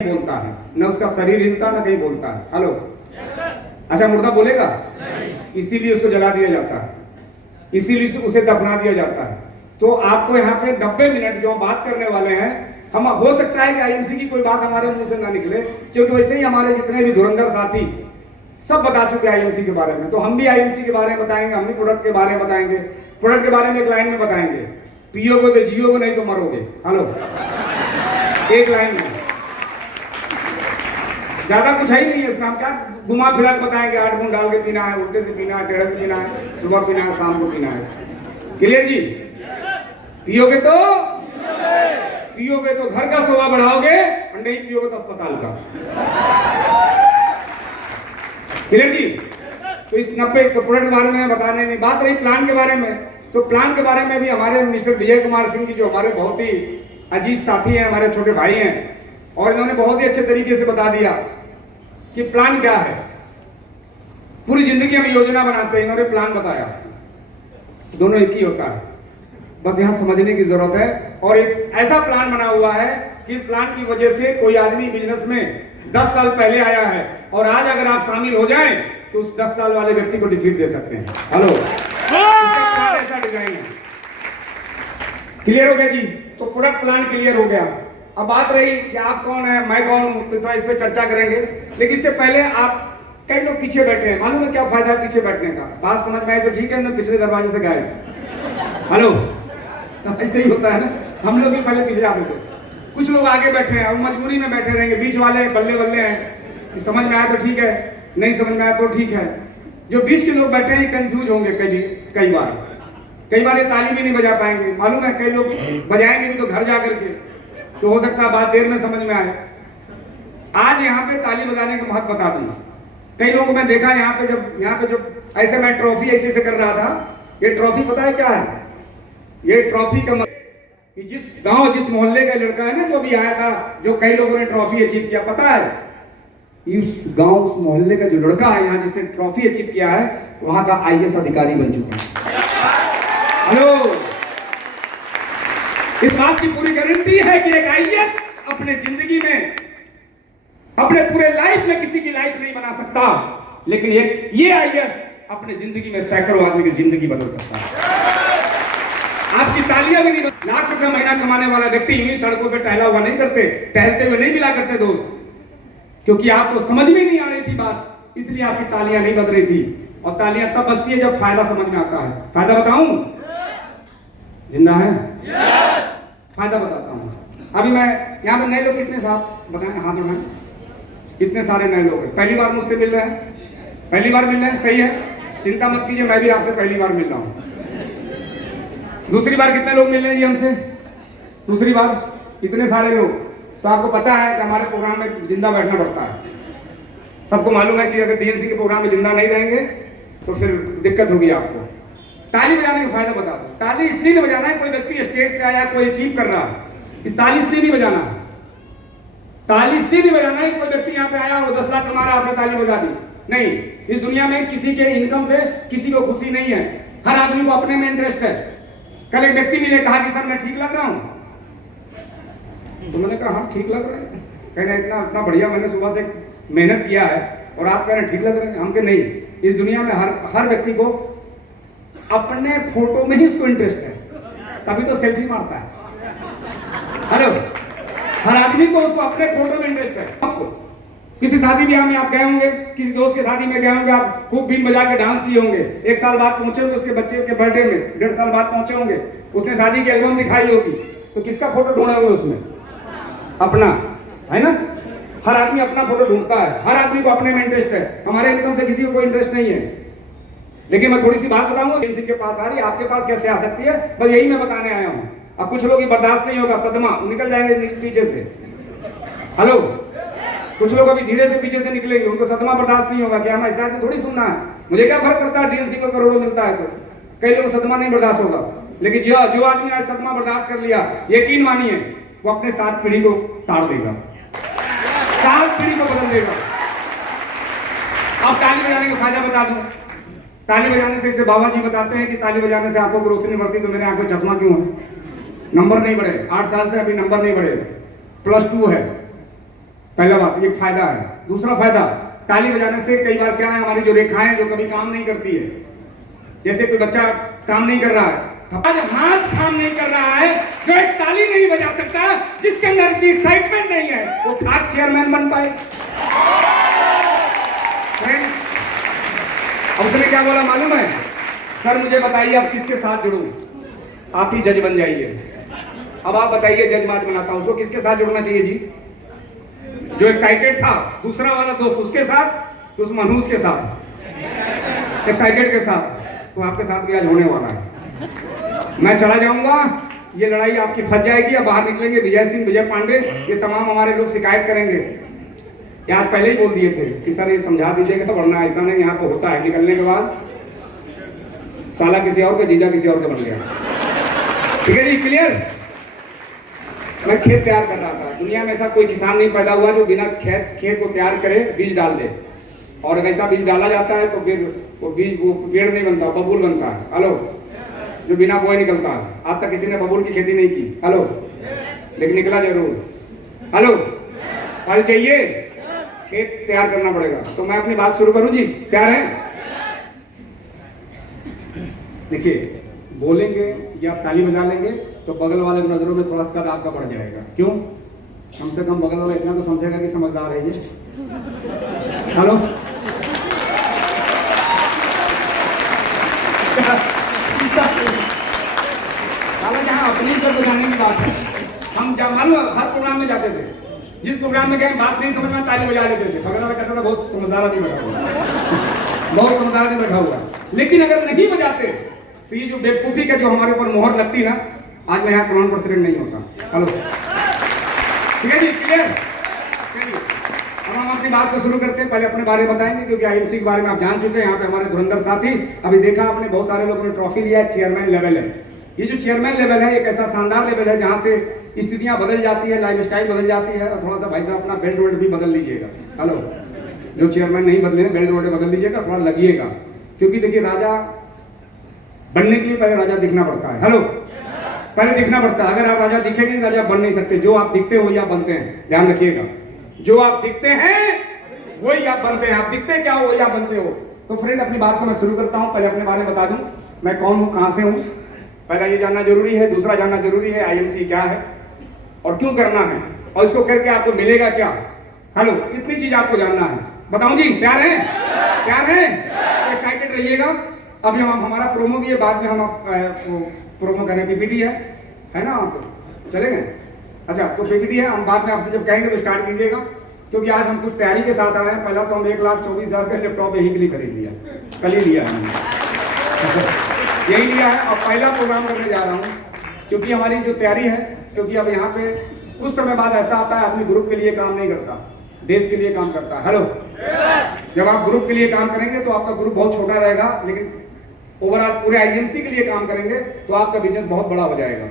बोलता है, न उसका शरीर हिलता न कहीं बोलता है। हेलो, अच्छा मुर्दा बोलेगा? इसीलिए उसको जला दिया जाता है, इसीलिए उसे दफना दिया जाता है। तो आपको यहाँ पे 90 मिनट जो बात करने वाले हैं, हम हो सकता है कि आईएमसी की कोई बात हमारे मुंह से ना निकले, क्योंकि वैसे ही हमारे जितने भी धुरंधर साथी सब बता चुके हैं आईएमसी के बारे में। तो हम भी आईएमसी के बारे में बताएंगे, हम भी प्रोडक्ट के बारे में बताएंगे। प्रोडक्ट के बारे में एक लाइन में बताएंगे, पियोगे तो जियोगे, नहीं तो मरोगे। हेलो, एक लाइन में, ज्यादा कुछ है ही नहीं है इसमें। हम क्या घुमा फिरा के बताएंगे, 8 बूंद डाल के पीना है, उल्टे से पीना है, टेढ़े से पीना है, सुबह पीना है, शाम को पीना है। क्लियर जी? पियोगे तो घर का शोभा बढ़ाओगे, और नहीं पियोगे तो अस्पताल का। क्लियर जी? तो इस 90 तो प्रोडक्ट के बारे में बताने नहीं। बात रही प्लान के बारे में, तो प्लान के बारे में भी हमारे मिस्टर विजय कुमार सिंह जी, जो हमारे बहुत ही अजीज साथी हैं, हमारे छोटे भाई हैं, और इन्होंने बहुत ही अच्छे तरीके से बता दिया कि प्लान क्या है। पूरी जिंदगी हम योजना बनाते हैं, इन्होंने प्लान बताया। दोनों एक ही होता है, बस यहां समझने की जरूरत है। और इस ऐसा प्लान बना हुआ है कि इस प्लान की वजह से कोई आदमी बिजनेस में 10 साल पहले आया है, और आज अगर आप शामिल हो जाएं तो उस 10 साल वाले व्यक्ति को डिफीट दे सकते हैं। हेलो, ऐसा डिजाइन है। क्लियर हो गया जी? तो प्रोडक्ट प्लान क्लियर हो गया। अब बात रही कि आप कौन है, मैं कौन हूं, तो थोड़ा इस पे चर्चा करेंगे। लेकिन इससे पहले आप, कई लोग पीछे बैठे हैं, मालूम है क्या फायदा है पीछे बैठने का? बात समझ में आए तो ठीक है, ना पिछले दरवाजे से गए। हेलो, ऐसे ही होता है ना, हम लोग भी पहले पीछे जाते थे, कुछ लोग आगे बैठे हैं, और मजबूरी में बैठे रहेंगे। बीच वाले बल्ले बल्ले हैं कि समझ में आया तो ठीक है, नहीं समझ में आया तो ठीक है। जो बीच के लोग बैठे हैं कंफ्यूज होंगे कई बार ये ताली भी नहीं बजा पाएंगे। मालूम है कई लोग बजाएंगे भी तो घर जा करके, तो हो सकता है बात देर में समझ में आए। आज यहाँ पे ताली बजाने का महत्व बता दूंगा। कई लोगों को मैं देखा यहाँ पे जब ऐसे मैं ट्रॉफी ऐसे कर रहा था। ये ट्रॉफी पता है क्या है? ये ट्रॉफी का मतलब कि जिस गांव, जिस मोहल्ले का लड़का है ना, जो भी आया था, जो कई लोगों ने ट्रॉफी अचीव किया, पता है इस गांव, उस मोहल्ले का जो लड़का है यहाँ जिसने ट्रॉफी अचीव किया है, वहां का आईएएस अधिकारी बन चुका है। हेलो, इस बात की पूरी गारंटी है कि एक आईएएस अपने जिंदगी में, अपने पूरे लाइफ में किसी की लाइफ नहीं बना सकता, लेकिन ये आईएएस अपने जिंदगी में सैकड़ों आदमी की जिंदगी बदल सकता है। आपकी तालियां भी नहीं। लाख रुपया महीना कमाने वाला व्यक्ति यूं ही सड़कों पे टहला हुआ नहीं करते, टहलते हुए नहीं मिला करते दोस्त, क्योंकि आपको समझ में नहीं आ रही थी बात, इसलिए आपकी तालियां नहीं बज रही थी। और तालियां तब बजती है जब फायदा समझ में आता है। फायदा बताऊं? जिंदा है? फायदा बताता हूं। अभी मैं यहाँ पे नए लोग कितने साथ बताएं, हाथ उठाएं। कितने सारे नए लोग हैं, पहली बार मुझसे मिल रहे हैं? पहली बार मिल रहे हैं, सही है, चिंता मत कीजिए, मैं भी आपसे पहली बार मिल रहा हूं। दूसरी बार कितने लोग मिल रहे हैं जी हमसे? दूसरी बार इतने सारे लोग। तो आपको पता है कि हमारे प्रोग्राम में जिंदा बैठना पड़ता है। सबको मालूम है कि अगर डीएनसी के प्रोग्राम में जिंदा नहीं रहेंगे तो फिर दिक्कत होगी आपको। ताली बजाने का फायदा बता दो। ताली इसलिए नहीं बजाना है कोई व्यक्ति स्टेज पे आया, कोई अचीव कर रहा है, इस ताली इसलिए नहीं बजाना। ताली इसलिए नहीं बजाना है कोई व्यक्ति यहाँ पे आया और 10 लाख कमा रहा, आपने ताली बजा दी, नहीं। इस दुनिया में किसी के इनकम से किसी को खुशी नहीं है, हर आदमी को अपने में इंटरेस्ट है। कल एक व्यक्ति ने कहा कि सर मैं ठीक लग रहा हूं, तो मैंने कहा हाँ ठीक लग रहा है। कह रहे इतना बढ़िया मैंने सुबह से मेहनत किया है और आप कह रहे हैं ठीक लग रहे हैं। हम कह नहीं, इस दुनिया में हर व्यक्ति को अपने फोटो में ही उसको इंटरेस्ट है, तभी तो सेल्फी मारता है। हेलो, हर आदमी को उसको अपने फोटो में इंटरेस्ट है। आपको किसी शादी ब्याह में आप गए होंगे, किसी दोस्त के शादी में गए होंगे, आप खूब बीन बजा के डांस किए होंगे। 1 साल बाद पहुंचे होंगे उसके बच्चे के बर्थडे में, 1.5 साल बाद पहुंचे होंगे, उसने शादी की एल्बम दिखाई होगी, तो किसका फोटो ढूंढे होंगे उसमें? अपना, है ना? हर आदमी अपना फोटो ढूंढता है, हर आदमी को अपने में इंटरेस्ट है। हमारे इनकम से किसी को कोई इंटरेस्ट नहीं है। लेकिन मैं थोड़ी सी बात बताऊंगा, के पास आ रही है, आपके पास कैसे आ सकती है, बस यही मैं बताने आया हूं। अब कुछ लोग बर्दाश्त नहीं होगा, सदमा, निकल जाएंगे पीछे से। हेलो, कुछ लोग अभी धीरे से पीछे से निकलेंगे, उनको सदमा बर्दाश्त नहीं होगा कि हमें ऐसा तो थोड़ी सुनना है, मुझे क्या फर्क पड़ता है डीएनसी को करोड़ों मिलता है। तो कई लोग सदमा नहीं बर्दाश्त होगा, लेकिन जो आदमी आज सदमा बर्दाश्त कर लिया, यकीन मानिए वो अपने 7 पीढ़ी को ताड़ देगा, 7 पीढ़ी को बदल देगा। अब ताली बजाने का फायदा बता दूं। ताली बजाने से, इसे बाबा जी बताते हैं कि ताली बजाने से आंखों को रोशनी बढ़ती, तो मेरे आंखों में चश्मा क्यों है? नंबर नहीं बढ़े, 8 साल से अभी नंबर नहीं बढ़े, +2 है। पहला बात, ये फायदा है। दूसरा फायदा, ताली बजाने से कई बार क्या है, हमारी जो रेखाएं जो कभी काम नहीं करती है, जैसे कोई बच्चा काम नहीं कर रहा है, जब हाथ काम नहीं कर रहा है, जो एक ताली नहीं बजा सकता, जिसके अंदर इतनी एक्साइटमेंट नहीं है, वो खास चेयरमैन बन पाए। अब उसने क्या बोला मालूम है? सर मुझे बताइए अब किसके साथ जुड़ूं? आप ही जज बन जाइए। अब आप बताइए, जज माज बनाता हूं, उसको किसके साथ जुड़ना चाहिए जी? जो एक्साइटेड था, दूसरा वाला दोस्त, उसके साथ, तो उस मनहूस के साथ, एक्साइटेड के साथ, तो आपके साथ भी आज होने वाला है। मैं चला जाऊंगा, ये लड़ाई आपकी फंस जाएगी, अब बाहर निकलेंगे विजय सिंह, विजय पांडे, ये तमाम हमारे लोग शिकायत करेंगे। ये आज पहले ही बोल दिए थे कि सर ये समझा दीजिएगा, वरना ऐसा नहीं यहाँ पे होता है, निकलने के बाद साला किसी और का, जीजा किसी और का बन गया। ठीक है जी, क्लियर? मैं खेत तैयार कर रहा था, दुनिया में ऐसा कोई किसान नहीं पैदा हुआ जो बिना खेत को तैयार करे बीज डाल दे, और अगर ऐसा बीज डाला जाता है तो फिर वो बीज, वो पेड़ नहीं बनता, बबूल बनता है। हेलो, जो बिना बोए निकलता है। आज तक किसी ने बबूल की खेती नहीं की, हेलो, लेकिन निकला जरूर। हेलो, फल चाहिए, खेत तैयार करना पड़ेगा। तो मैं अपनी बात शुरू करूं जी, तैयार है? देखिए, बोलेंगे या ताली बजा लेंगे तो बगल वाले की नजरों में थोड़ा कद आपका बढ़ जाएगा। क्यों? कम से कम बगल वाला इतना तो समझेगा कि समझदार है ये। हेलो, जहाँ अपनी जब बजाने की बात है, हम क्या मालूम, हर प्रोग्राम में जाते थे, जिस प्रोग्राम में गए बात नहीं समझ में ताली बजा लेते थे। बगल वाला कहता था बहुत समझदार आदमी बैठा हुआ, बहुत समझदार आदमी बैठा हुआ। लेकिन अगर नहीं बजाते तो ये जो बेवकूफी का जो हमारे ऊपर मोहर लगती ना, आज मैं यहाँ क्राउन प्रेसिडेंट नहीं होता। हेलो, ठीक है जी, क्लियर? अब हम अपनी बात को शुरू करते हैं। पहले अपने बारे में बताएंगे, क्योंकि आईएमसी के बारे में आप जान चुके हैं। यहाँ पे हमारे धुरंधर साथी, अभी देखा आपने बहुत सारे लोगों ने ट्रॉफी लिया है, चेयरमैन लेवल है। ये जो चेयरमैन लेवल है, एक ऐसा शानदार लेवल है जहाँ से स्थितियाँ बदल जाती है, लाइफ स्टाइल बदल जाती है। और थोड़ा सा भाई साहब अपना बेल्ट वेल्ट भी बदल लीजिएगा। हेलो, जो चेयरमैन नहीं बदले हैं, बेल्ट वेल्ट बदल लीजिएगा, थोड़ा लगिएगा। क्योंकि देखिए, राजा बनने के लिए पहले राजा दिखना पड़ता है। हेलो, पहले दिखना पड़ता है। अगर आप राजा दिखेंगे, राजा बन नहीं सकते। जो आप दिखते हो या बनते हैं, ध्यान रखिएगा। जो आप दिखते हैं वही आप बनते हैं। आप दिखते क्या हो, वही आप बनते हो। तो फ्रेंड, अपनी बात को मैं शुरू करता हूं। पहले अपने बारे में बता दूं, मैं कौन हूं, कहां से हूं। पहला ये जानना जरूरी है। दूसरा जानना जरूरी है आईएमसी क्या है और क्यों करना है, और इसको करके आपको मिलेगा क्या। हेलो, इतनी चीज आपको जानना है। बताऊं जी, तैयार है? तैयार है? एक्साइटेड रहिएगा। अभी हम हमारा प्रोमो भी है, बाद में हम प्रोमो करें। पीपीटी है ना, आप चलेंगे? अच्छा, तो पीपीटी है, हम बाद में आपसे जब कहेंगे तो स्टार्ट कीजिएगा। क्योंकि आज हम कुछ तैयारी के साथ आए हैं। पहला तो हम 1,24,000 का लैपटॉप यही के लिए खरीद लिया, कल ही लिया है, यही लिया है। और पहला प्रोग्राम करने जा रहा हूँ, क्योंकि हमारी जो तैयारी है, क्योंकि अब यहाँ पे कुछ समय बाद ऐसा आता है, आदमी ग्रुप के लिए काम नहीं करता, देश के लिए काम करता है। हेलो, जब आप ग्रुप के लिए काम करेंगे तो आपका ग्रुप बहुत छोटा रहेगा, लेकिन ओवरऑल पूरे आईएमसी के लिए काम करेंगे तो आपका बिजनेस बहुत बड़ा हो जाएगा।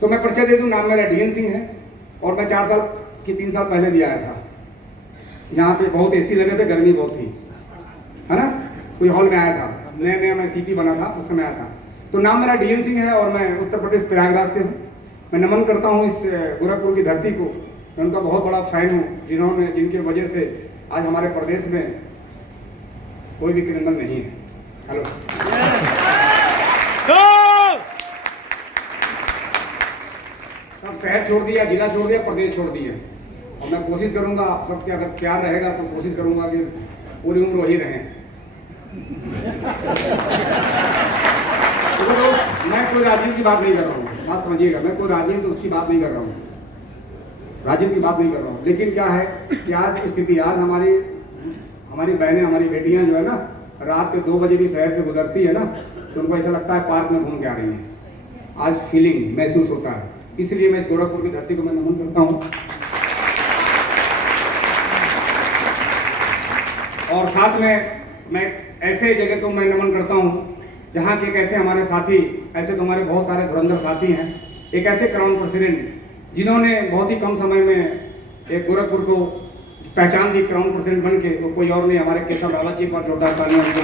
तो मैं परिचय दे दूं, नाम मेरा डीएन सिंह है, और मैं 4 साल की 3 साल पहले भी आया था। यहाँ पे बहुत एसी लगे थे, गर्मी बहुत थी, है ना। कोई हॉल में आया था, नया नया मैं सीपी बना था, उस समय आया था। तो नाम मेरा डीएन सिंह है, और मैं उत्तर प्रदेश प्रयागराज से हूँ। मैं नमन करता हूँ इस गोरखपुर की धरती को। मैं उनका बहुत बड़ा फैन हूँ, जिनके वजह से आज हमारे प्रदेश में कोई भी क्रिमिनल नहीं है। हेलो, सब शहर छोड़ दिया, जिला छोड़ दिया, प्रदेश छोड़ दिया। और मैं कोशिश करूंगा आप सबके अगर प्यार रहेगा तो कोशिश करूंगा कि पूरी उम्र वही रहें। तो मैं कोई राजनीति की बात नहीं कर रहा हूँ, बात समझिएगा। मैं कोई राजनीति तो उसकी बात नहीं कर रहा हूँ, राजनीति की बात नहीं कर रहा हूँ। लेकिन क्या है कि आज स्थिति, आज हमारी बहनें, हमारी बेटियां जो है ना, रात के 2 बजे भी शहर से गुजरती है ना, तो उनको ऐसा लगता है पार्क में घूम के आ रही है। आज फीलिंग महसूस होता है। इसलिए मैं इस गोरखपुर की धरती को मैं नमन करता हूँ। और साथ में मैं ऐसे जगह को मैं नमन करता हूँ जहाँ के कैसे हमारे साथी, ऐसे तो हमारे बहुत सारे धुरंधर साथी हैं, एक ऐसे क्राउन प्रेसिडेंट जिन्होंने बहुत ही कम समय में एक गोरखपुर को पहचान दी, क्राउन प्रेसिडेंट बन के। वो कोई और नहीं, हमारे केशव रावत जी पर जोरदार तालियां उनको।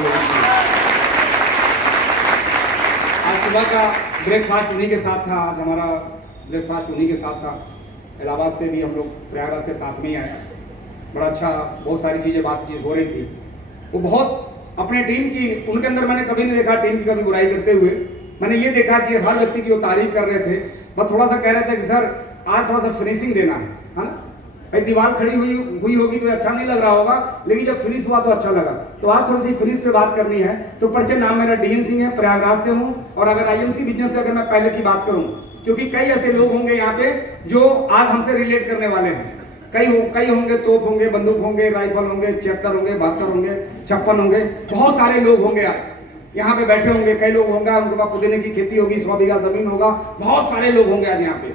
आज सुबह का ब्रेकफास्ट उन्हीं के साथ था, आज हमारा ब्रेकफास्ट उन्हीं के साथ था। इलाहाबाद से भी हम लोग प्रयागराज से साथ में ही आए। बड़ा अच्छा, बहुत सारी चीज़ें बातचीत हो रही थी। वो बहुत अपने टीम की, उनके अंदर मैंने कभी नहीं देखा टीम की कभी बुराई करते हुए। मैंने ये देखा कि हर व्यक्ति की वो तारीफ कर रहे थे। बस थोड़ा सा कह रहे थे कि सर आज थोड़ा सा फिनिशिंग देना है ना। भाई दीवार खड़ी हुई होगी तो अच्छा नहीं लग रहा होगा, लेकिन जब फिनिश हुआ तो अच्छा लगा। तो आज थोड़ी सी फिनिश पे बात करनी है। तो परिचय, नाम मेरा डीएन सिंह है, प्रयागराज से हूँ। और अगर आईएमसी बिजनेस से अगर मैं पहले की बात करूँ, क्योंकि कई ऐसे लोग होंगे यहाँ पे जो आज हमसे रिलेट करने वाले हैं। कई होंगे, तोप होंगे, बंदूक होंगे, राइफल होंगे, 76 होंगे, 72 होंगे, 56 होंगे, बहुत सारे लोग होंगे आज यहाँ पे बैठे होंगे। कई लोग होंगे उनके पास पुदीने की खेती होगी, 100 बीघा जमीन होगा, बहुत सारे लोग होंगे आज यहाँ पे।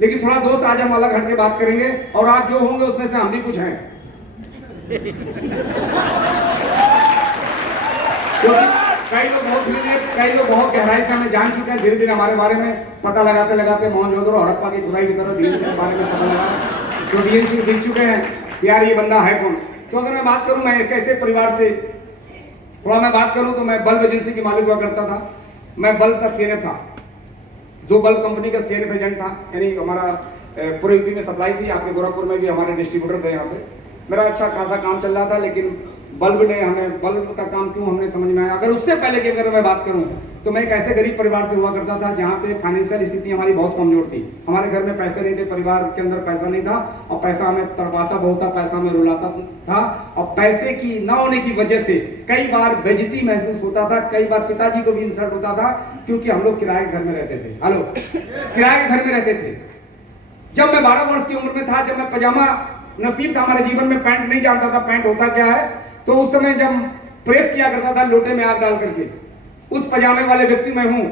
लेकिन थोड़ा दोस्त आज हम अलग हट के बात करेंगे, और आप जो होंगे उसमें से हम भी कुछ हैं। कई लोग बहुत गहराई से हमें जान चुके हैं, धीरे धीरे हमारे बारे में पता लगाते लगाते मोहनजोदड़ो हड़प्पा की खुदाई की तरह धीरे धीरे बारे में पता लगा, जो डीएन सिंह दिख चुके हैं यार ये बंदा है कौन। तो अगर मैं बात करूं, मैं एक ऐसे परिवार से थोड़ा मैं बात करूं तो मैं बल्ब एजेंसी के मालिक हुआ करता था। मैं बल्ब का सीएनएफ था, 2 बल्ब कंपनी का सीएनएफ एजेंट था, यानी हमारा पूरे यूपी में सप्लाई थी। आपके गोरखपुर में भी हमारे डिस्ट्रीब्यूटर थे यहाँ पे। मेरा अच्छा खासा काम चल रहा था, लेकिन बल्ब का काम क्यों हमने समझ में आया। अगर उससे पहले की अगर मैं बात करूं तो मैं एक ऐसे गरीब परिवार से हुआ करता था जहां पे फाइनेंशियल स्थिति हमारी बहुत कमजोर थी। हमारे घर में पैसे नहीं थे, परिवार के अंदर पैसा नहीं था, और पैसा हमें तड़पाता बहुत था, पैसा हमें रुलाता था। और पैसे की न होने की वजह से कई बार बेइज्जती महसूस होता था, कई बार पिताजी को भी इंसल्ट होता था, क्योंकि हम लोग किराए के घर में रहते थे। हेलो, किराए के घर में रहते थे। जब मैं 12 वर्ष की उम्र में था, जब मैं पजामा, नसीब था हमारे जीवन में, पैंट नहीं जानता था पैंट होता क्या है। तो उस समय जब प्रेस किया करता था लोटे में आग डाल करके, उस पजामे वाले व्यक्ति मैं हूं।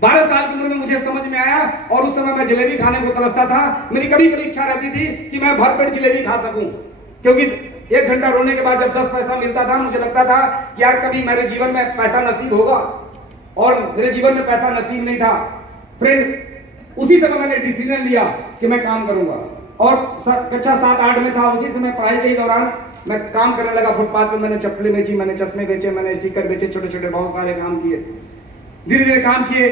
12 साल की उम्र में मुझे समझ में आया, और उस समय मैं जलेबी खाने को तरसता था। मेरी कभी कभी इच्छा रहती थी कि मैं भरपेट जलेबी खा सकूं, क्योंकि 1 घंटा रोने के बाद जब 10 पैसा मिलता था, मुझे लगता था कि यार कभी मेरे जीवन में पैसा नसीब होगा, और मेरे जीवन में पैसा नसीब नहीं था। फ्रेंड, उसी समय मैंने डिसीजन लिया कि मैं काम करूंगा, और कक्षा 7-8 में था। उसी समय पढ़ाई के दौरान मैं काम करने लगा। फुटपाथ पे मैंने चप्पलें बेची, मैंने चश्मे बेचे, मैंने स्टिकर बेचे, छोटे छोटे बहुत सारे काम किए, धीरे धीरे काम किए।